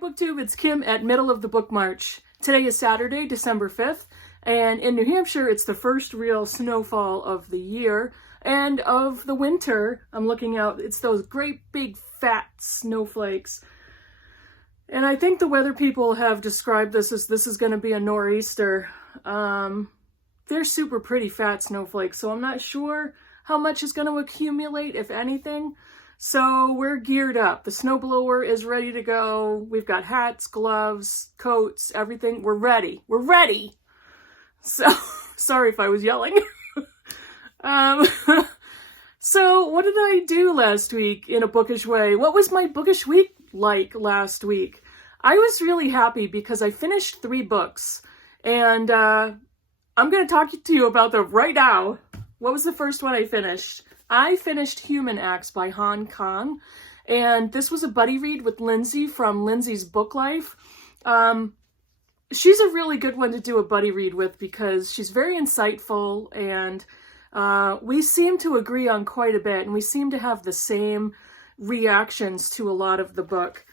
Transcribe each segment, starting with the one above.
Booktube, it's Kim at Middle of the Book March. Today is Saturday, December 5th, and in New Hampshire, it's the first real snowfall of the year and of the winter. I'm looking out, it's those great big fat snowflakes. And I think the weather people have described this as this is going to be a nor'easter. They're super pretty fat snowflakes, so I'm not sure how much is going to accumulate, if anything. So we're geared up. The snowblower is ready to go. We've got hats, gloves, coats, everything. We're ready. We're ready. So, sorry if I was yelling. So what did I do last week in a bookish way? What was my bookish week like last week? I was really happy because I finished 3 books. And I'm going to talk to you about them right now. What was the first one I finished? I finished Human Acts by Han Kang, and this was a buddy read with Lindsay from Lindsay's Book Life. She's a really good one to do a buddy read with because she's very insightful, and we seem to agree on quite a bit, and we seem to have the same reactions to a lot of the book.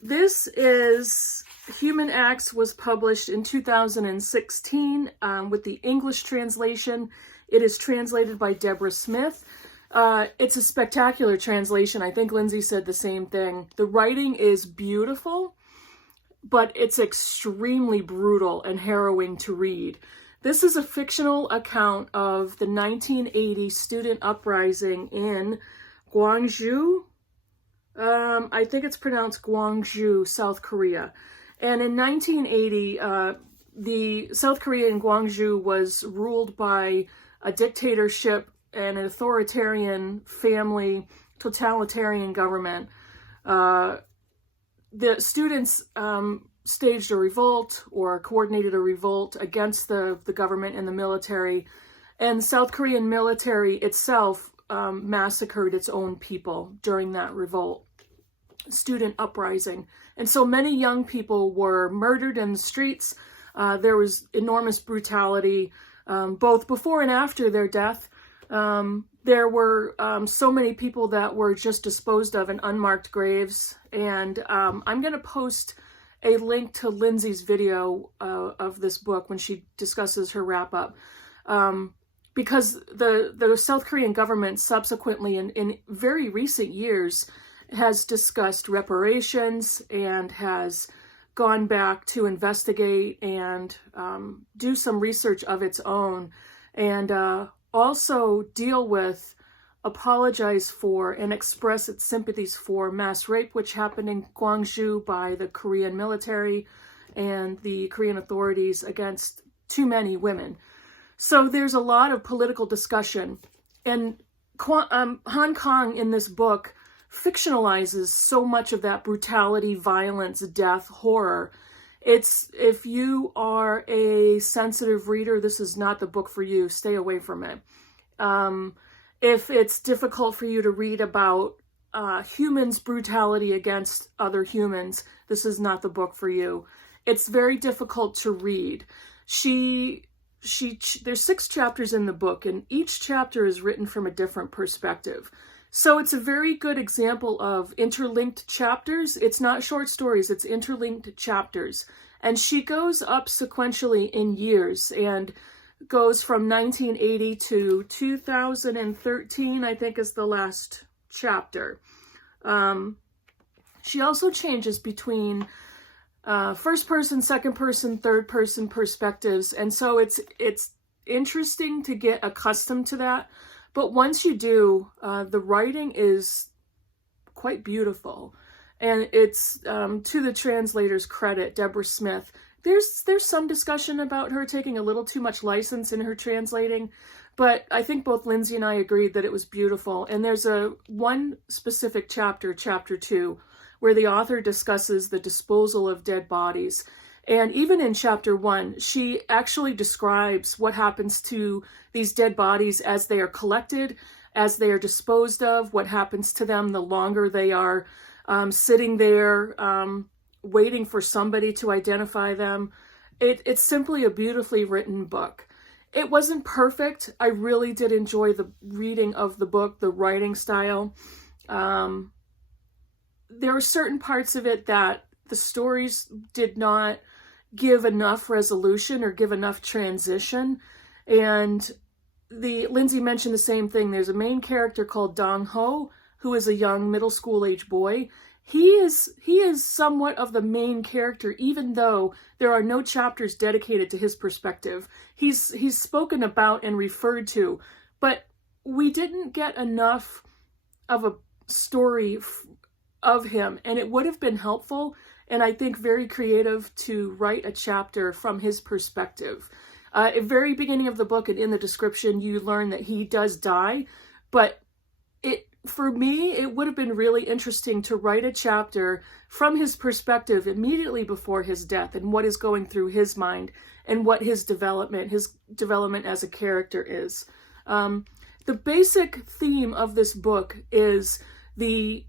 This is Human Acts was published in 2016 with the English translation. It is translated by Deborah Smith. It's a spectacular translation. I think Lindsay said the same thing. The writing is beautiful, but it's extremely brutal and harrowing to read. This is a fictional account of the 1980 student uprising in Gwangju. I think it's pronounced Gwangju, South Korea. And in 1980, the South Korea in Gwangju was ruled by a dictatorship and an authoritarian family, totalitarian government. The students staged a revolt or coordinated a revolt against the government and the military. And South Korean military itself massacred its own people during that revolt, student uprising. And so many young people were murdered in the streets. There was enormous brutality. Both before and after their death. There were so many people that were just disposed of in unmarked graves. And I'm going to post a link to Lindsay's video of this book when she discusses her wrap-up. Because the South Korean government subsequently, in very recent years, has discussed reparations and has gone back to investigate and do some research of its own, and also deal with, apologize for, and express its sympathies for mass rape, which happened in Gwangju by the Korean military and the Korean authorities against too many women. So there's a lot of political discussion, and Han Kang in this book fictionalizes so much of that brutality, violence, death, horror. If you are a sensitive reader, this is not the book for you. Stay away from it. If it's difficult for you to read about humans' brutality against other humans, this is not the book for you. It's very difficult to read. There's 6 chapters in the book, and each chapter is written from a different perspective. So it's a very good example of interlinked chapters. It's not short stories, it's interlinked chapters. And she goes up sequentially in years and goes from 1980 to 2013, I think is the last chapter. She also changes between first person, second person, third person perspectives. And so it's interesting to get accustomed to that. But once you do, the writing is quite beautiful. And it's, to the translator's credit, Deborah Smith, there's some discussion about her taking a little too much license in her translating, but I think both Lindsay and I agreed that it was beautiful. And there's one specific chapter, chapter 2, where the author discusses the disposal of dead bodies. And even in chapter 1, she actually describes what happens to these dead bodies as they are collected, as they are disposed of, what happens to them the longer they are sitting there, waiting for somebody to identify them. It's simply a beautifully written book. It wasn't perfect. I really did enjoy the reading of the book, the writing style. there were certain parts of it that the stories did not give enough resolution or give enough transition. And Lindsay mentioned the same thing. There's a main character called Dong Ho, who is a young middle school age boy. He is somewhat of the main character, even though there are no chapters dedicated to his perspective. He's spoken about and referred to, but we didn't get enough of a story of him, and it would have been helpful, and I think very creative, to write a chapter from his perspective. At the very beginning of the book and in the description, you learn that he does die, but for me, it would have been really interesting to write a chapter from his perspective immediately before his death, and what is going through his mind, and what his development as a character is. The basic theme of this book is the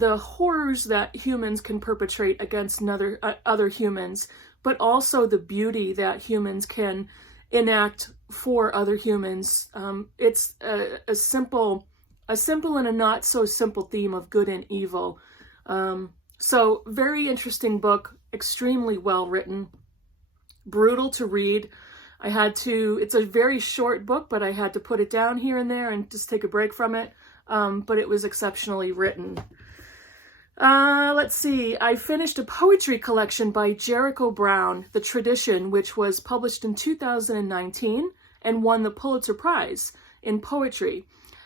horrors that humans can perpetrate against other humans, but also the beauty that humans can enact for other humans. It's a simple and a not so simple theme of good and evil. So very interesting book, extremely well written, brutal to read. It's a very short book, but I had to put it down here and there and just take a break from it. But it was exceptionally written. Let's see. I finished a poetry collection by Jericho Brown, The Tradition, which was published in 2019 and won the Pulitzer Prize in poetry.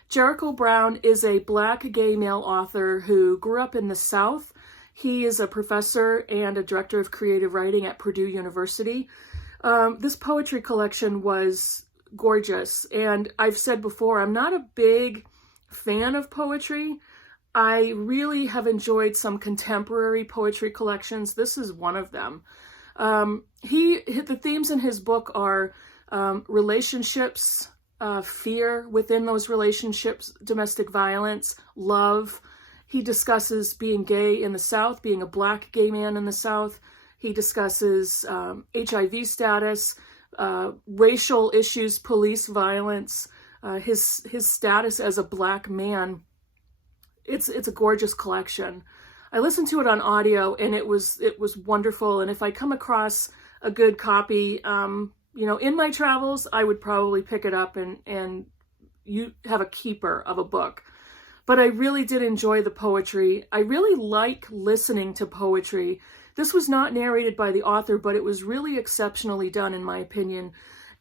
Jericho Brown is a Black gay male author who grew up in the South. He is a professor and a director of creative writing at Purdue University. This poetry collection was gorgeous, and I've said before, I'm not a big fan of poetry. I really have enjoyed some contemporary poetry collections. This is one of them. The themes in his book are relationships, fear within those relationships, domestic violence, love. He discusses being gay in the South, being a Black gay man in the South. He discusses HIV status, racial issues, police violence, his status as a Black man. It's a gorgeous collection. I listened to it on audio, and it was wonderful. And if I come across a good copy, in my travels, I would probably pick it up and you have a keeper of a book. But I really did enjoy the poetry. I really like listening to poetry. This was not narrated by the author, but it was really exceptionally done, in my opinion.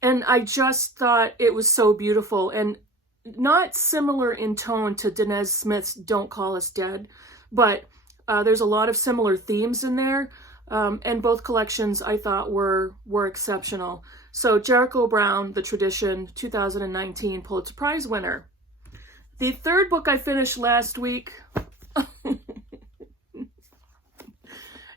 And I just thought it was so beautiful, and not similar in tone to Danez Smith's Don't Call Us Dead, but there's a lot of similar themes in there. And both collections I thought were exceptional. So Jericho Brown, The Tradition, 2019 Pulitzer Prize winner. The third book I finished last week,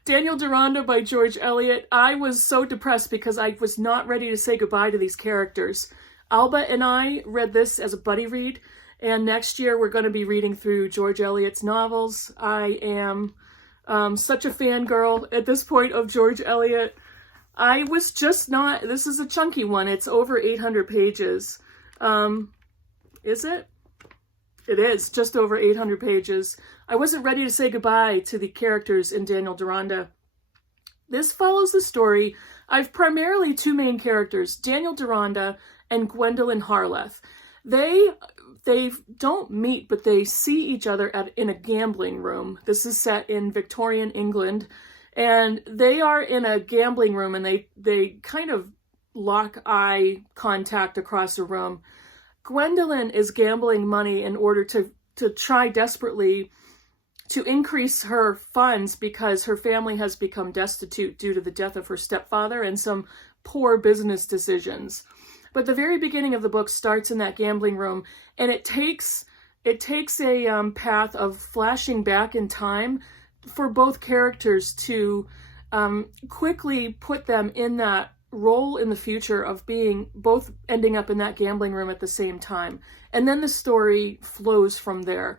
Daniel Deronda by George Eliot. I was so depressed because I was not ready to say goodbye to these characters. Alba and I read this as a buddy read, and next year we're going to be reading through George Eliot's novels. I am such a fangirl at this point of George Eliot. I was just not, this is a chunky one. It's over 800 pages. Is it? It is, just over 800 pages. I wasn't ready to say goodbye to the characters in Daniel Deronda. This follows the story of primarily two main characters, Daniel Deronda and Gwendolyn Harleth. They don't meet, but they see each other in a gambling room. This is set in Victorian England, and they are in a gambling room, and they kind of lock eye contact across a room. Gwendolyn is gambling money in order to try desperately to increase her funds because her family has become destitute due to the death of her stepfather and some poor business decisions. But the very beginning of the book starts in that gambling room, and it takes a path of flashing back in time for both characters to quickly put them in that role in the future of being both ending up in that gambling room at the same time. And then the story flows from there.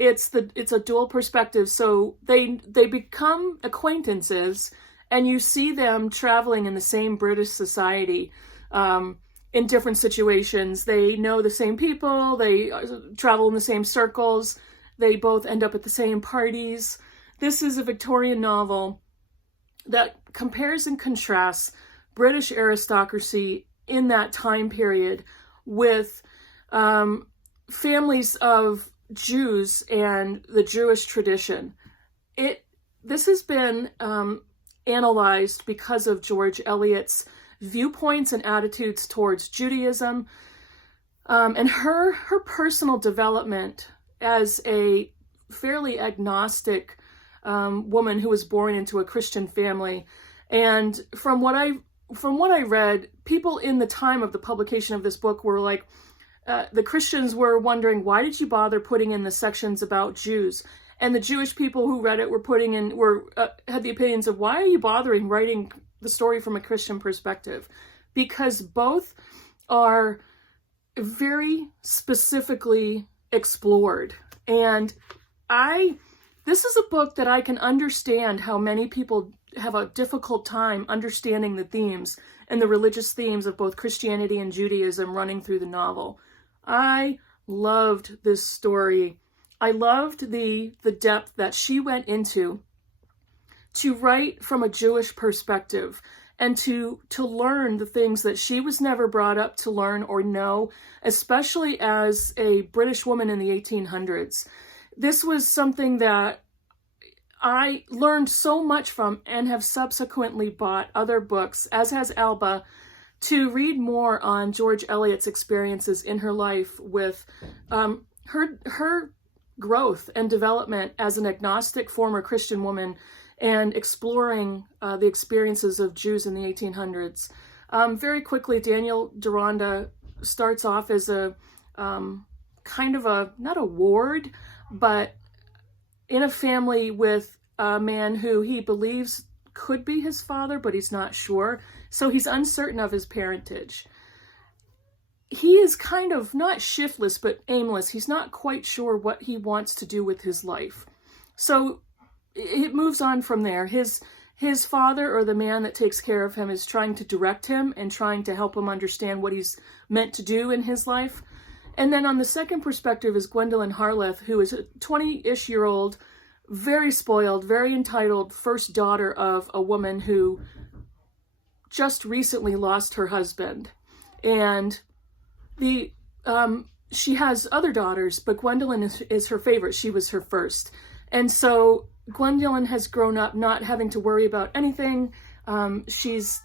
It's a dual perspective. So they become acquaintances, and you see them traveling in the same British society in different situations. They know the same people, they travel in the same circles, they both end up at the same parties. This is a Victorian novel that compares and contrasts British aristocracy in that time period with families of Jews and the Jewish tradition. This has been analyzed because of George Eliot's viewpoints and attitudes towards Judaism, and her personal development as a fairly agnostic woman who was born into a Christian family. And from what I read, people in the time of the publication of this book were like, the Christians were wondering, why did you bother putting in the sections about Jews? And the Jewish people who read it had the opinions of, why are you bothering writing the story from a Christian perspective? Because both are very specifically explored. And this is a book that I can understand how many people have a difficult time understanding the themes and the religious themes of both Christianity and Judaism running through the novel. I loved this story. I loved the depth that she went into to write from a Jewish perspective and to learn the things that she was never brought up to learn or know, especially as a British woman in the 1800s. This was something that I learned so much from and have subsequently bought other books, as has Alba, to read more on George Eliot's experiences in her life with her growth and development as an agnostic former Christian woman and exploring the experiences of Jews in the 1800s. Very quickly, Daniel Deronda starts off as a kind of not a ward, but in a family with a man who he believes could be his father, but he's not sure. So he's uncertain of his parentage. He is kind of not shiftless, but aimless. He's not quite sure what he wants to do with his life. So it moves on from there. His father, or the man that takes care of him, is trying to direct him and trying to help him understand what he's meant to do in his life. And then on the second perspective is Gwendolyn Harleth, who is a 20-ish-year-old, very spoiled, very entitled first daughter of a woman who just recently lost her husband. And she has other daughters, but Gwendolyn is her favorite. She was her first. And so Gwendolyn has grown up not having to worry about anything. She's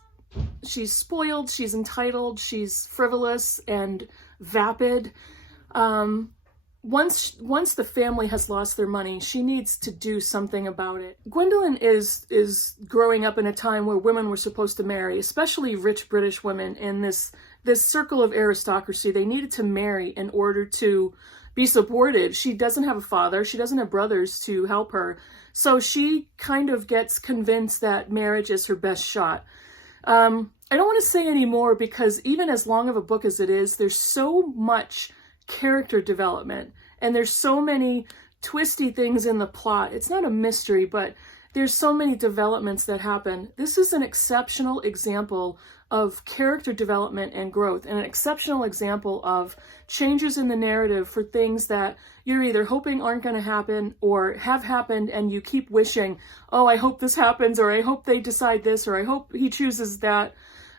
spoiled, she's entitled, she's frivolous and vapid. Once the family has lost their money, she needs to do something about it. Gwendolyn is growing up in a time where women were supposed to marry, especially rich British women in this circle of aristocracy. They needed to marry in order to be supported. She doesn't have a father. She doesn't have brothers to help her. So she kind of gets convinced that marriage is her best shot. I don't want to say any more because even as long of a book as it is, there's so much character development and there's so many twisty things in the plot. It's not a mystery, but there's so many developments that happen. This is an exceptional example of character development and growth, and an exceptional example of changes in the narrative for things that you're either hoping aren't going to happen or have happened, and you keep wishing, oh, I hope this happens, or I hope they decide this, or I hope he chooses that.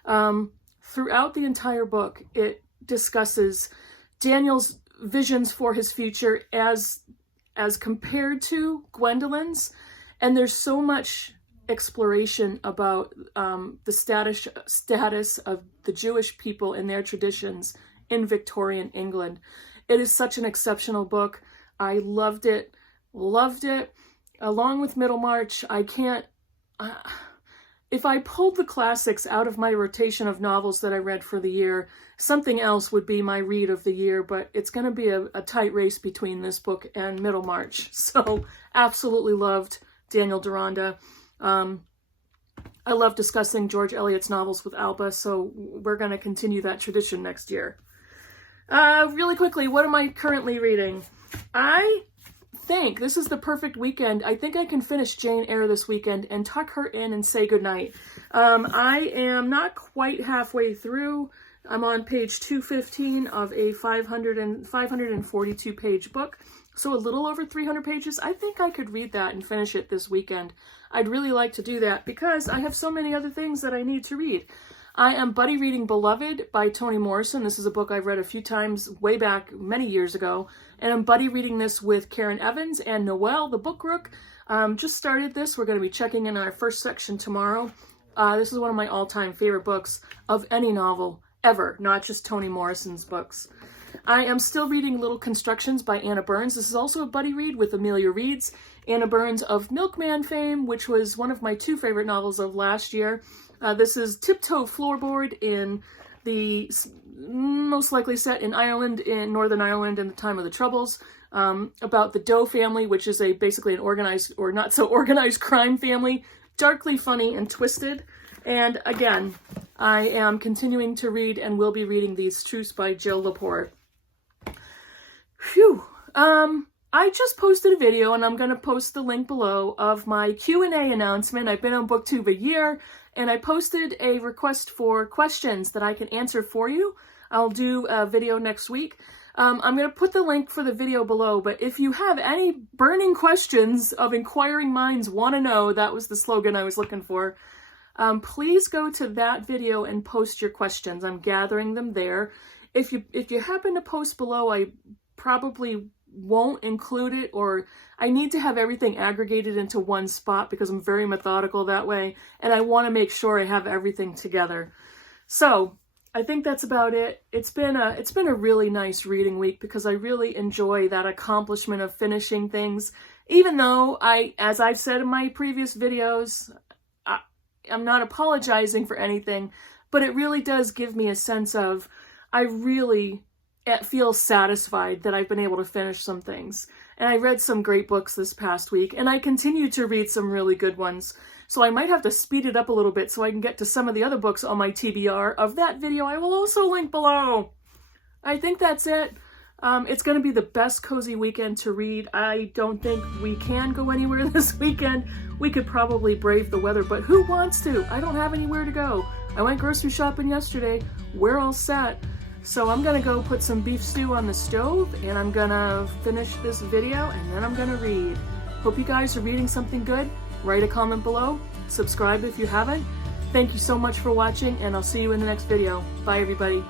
Throughout the entire book, it discusses Daniel's visions for his future as compared to Gwendolyn's, and there's so much exploration about the status of the Jewish people and their traditions in Victorian England. It is such an exceptional book. I loved it. Along with Middlemarch, I can't... if I pulled the classics out of my rotation of novels that I read for the year, something else would be my read of the year, but it's going to be a tight race between this book and Middlemarch. So absolutely loved Daniel Deronda. I love discussing George Eliot's novels with Alba, so we're going to continue that tradition next year. Really quickly, what am I currently reading? I think this is the perfect weekend. I think I can finish Jane Eyre this weekend and tuck her in and say goodnight. I am not quite halfway through I'm on page 215 of a 542 page book, so a little over 300 pages. I think I could read that and finish it this weekend. I'd really like to do that because I have so many other things that I need to read. I am buddy reading Beloved by Toni Morrison. This is a book I've read a few times way back many years ago, and I'm buddy reading this with Karen Evans and Noelle, the book rook. Just started this. We're going to be checking in on our first section tomorrow. This is one of my all-time favorite books of any novel ever, not just Toni Morrison's books. I am still reading Little Constructions by Anna Burns. This is also a buddy read with Amelia Reeds. Anna Burns of Milkman fame, which was one of my 2 favorite novels of last year. This is Tiptoe Floorboard in the most likely set in Ireland, in Northern Ireland in the time of the Troubles, about the Doe family, which is basically an organized or not so organized crime family, darkly funny and twisted. And again, I am continuing to read and will be reading These Truths by Jill Laporte. Phew. I just posted a video, and I'm going to post the link below, of my Q&A announcement. I've been on Booktube a year, and I posted a request for questions that I can answer for you. I'll do a video next week. I'm going to put the link for the video below, but if you have any burning questions of inquiring minds want to know, that was the slogan I was looking for, please go to that video and post your questions. I'm gathering them there. If you happen to post below, I probably won't include it, or I need to have everything aggregated into one spot because I'm very methodical that way, and I want to make sure I have everything together. So I think that's about it. It's been a really nice reading week because I really enjoy that accomplishment of finishing things, even though as I've said in my previous videos, I'm not apologizing for anything, but it really does give me a sense of, I really feel satisfied that I've been able to finish some things. And I read some great books this past week, and I continue to read some really good ones. So I might have to speed it up a little bit so I can get to some of the other books on my TBR of that video. I will also link below. I think that's it. It's going to be the best cozy weekend to read. I don't think we can go anywhere this weekend. We could probably brave the weather, but who wants to? I don't have anywhere to go. I went grocery shopping yesterday. We're all set. So I'm going to go put some beef stew on the stove, and I'm going to finish this video, and then I'm going to read. Hope you guys are reading something good. Write a comment below. Subscribe if you haven't. Thank you so much for watching, and I'll see you in the next video. Bye, everybody.